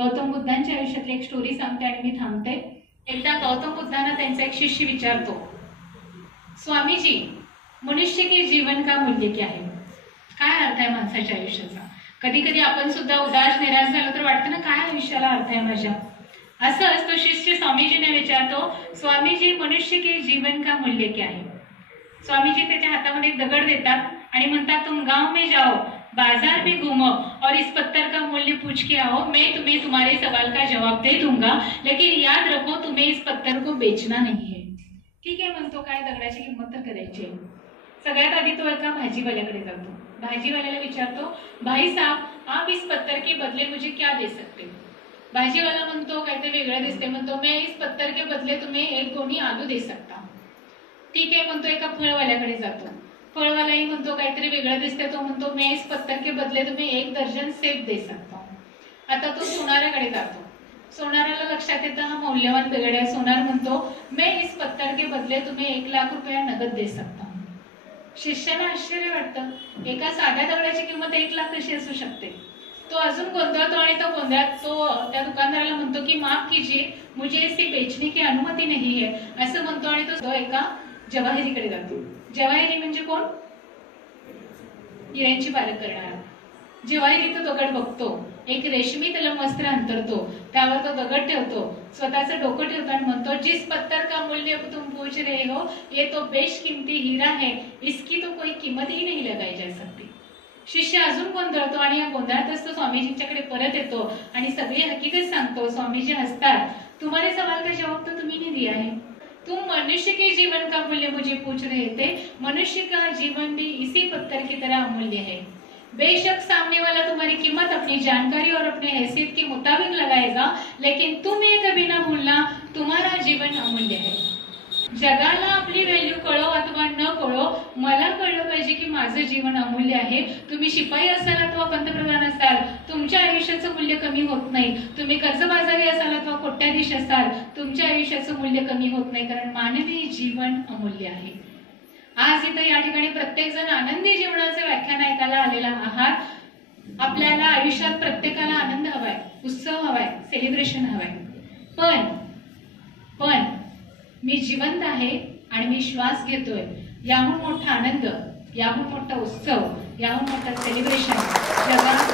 गौतम बुद्धांच्या आयुष्यातली एक स्टोरी सांगते आणि मी थांबते। एकदा गौतम बुद्धांना त्यांचा एक शिष्य विचारतो, स्वामीजी, मनुष्य के जीवन का मूल्य क्या है? काय अर्थ आहे माणसाच्या आयुष्याचा? कधी कधी आपण सुद्धा उदास निराश झालो तर वाटतं ना, काय आयुष्याला अर्थ आहे माझ्या? असंच तो शिष्य स्वामीजीने विचारतो, स्वामीजी, मनुष्य के जीवन का मूल्य क्या है? स्वामीजी त्याच्या हातामध्ये दगड देतात आणि म्हणतात, तुम गांव में जाओ, बाजार में घूमो और इस पत्थर का मूल्य पूछ के आओ। मैं तुम्हें तुम्हारे सवाल का जवाब दे दूंगा, लेकिन याद रखो तुम्हें इस पत्थर को बेचना नहीं है। ठीक आहे म्हणतो, काय दगडाची किंमत तर करायची आहे। सगळ्यात आधी तो एका भाजीवाल्याकडे जातो। भाजीवाल्याला विचारतो, भाई साहब, आप इस पत्थर के बदले मुझे क्या दे सकते? भाजीवाला म्हणतो, काहीतरी वेगळं दिसते, म्हणतो, मैं इस पत्थर के बदले तुम्हें एक गोनी आलू दे सकता। ठीक आहे म्हणतो, एका फळवाल्याकडे जातो। फळवालाही म्हणतो, काहीतरी वेगळं दिसते, तो म्हणतो, मैं इस पत्थर के बदले तुम्हें एक दर्जन सेब दे सकता हूं। आता तो सोनाराकडे जातो। सोनाराला लक्षात येतं, हा मौल्यवान दगड आहे। सोनार म्हणतो, मैं इस पत्थर के बदले तुम्हें 1 लाख रुपया नगद दे सकता हूं। शिष्याला आश्चर्य वाटतं, एका साध्या दगडाची किंमत 1 लाख कशी असू शकते? तो अजून गोंधळतो आणि तो गोंधळात तो त्या दुकानदाराला म्हणतो की माफ कीजिए, मुझे इसे बेचने की अनुमति नहीं है, असं म्हणतो आणि तो एका जवाहिरीकडे जातो। जवाहिरी म्हणजे कोण? हिऱ्यांची पारख करणारा। जवाहिरी तो दगड बघतो, एक रेशमी तलम वस्त्र अंतरतो, त्यावर तो दगड ठेवतो, स्वतःचं डोकं ठेवतो आणि म्हणतो, जिस पत्थर का मूल्य तुम पूछ रहे हो, ये तो बेशकीमती हीरा है, इसकी तो कोई कीमत ही नहीं लगाई जा सकती। शिष्य अजून गोंधळतो आणि या गोंधळातच तो स्वामीजींच्याकडे परत येतो आणि सगळी हकीकत सांगतो। स्वामीजी हसतात, तुम्हारे सवाल का जवाब तो तुम्ही नहीं दिया है। तुम मनुष्य के जीवन का मूल्य मुझे पूछ रहे थे, मनुष्य का जीवन भी इसी पत्थर की तरह अमूल्य है। बेशक सामने वाला तुम्हारी कीमत अपनी जानकारी और अपने हैसियत के मुताबिक लगाएगा, लेकिन तुम ये कभी ना भूलना, तुम्हारा जीवन अमूल्य है। जगाला आपली व्हॅल्यू कळो अथवा न कळो, मला कळलं पाहिजे की माझं जीवन अमूल्य आहे। तुम्ही शिपाई असाल अथवा पंतप्रधान असाल, तुमच्या आयुष्याचं मूल्य कमी होत नाही। तुम्ही कर्जबाजारी असाल अथवा कोट्याधीश असाल, तुमच्या आयुष्याचं मूल्य कमी होत नाही, कारण मानवी जीवन अमूल्य आहे। आज इथं या ठिकाणी प्रत्येक जण आनंदी जीवनाचे व्याख्यान ऐकायला आलेला आहात। आपल्याला आयुष्यात प्रत्येकाला आनंद हवाय, उत्सव हवाय, सेलिब्रेशन हवाय, पण मी जिवंत आहे आणि मी श्वास घेतोय, याहून मोठा आनंद, याहून मोठा उत्सव, याहून मोठा सेलिब्रेशन जगात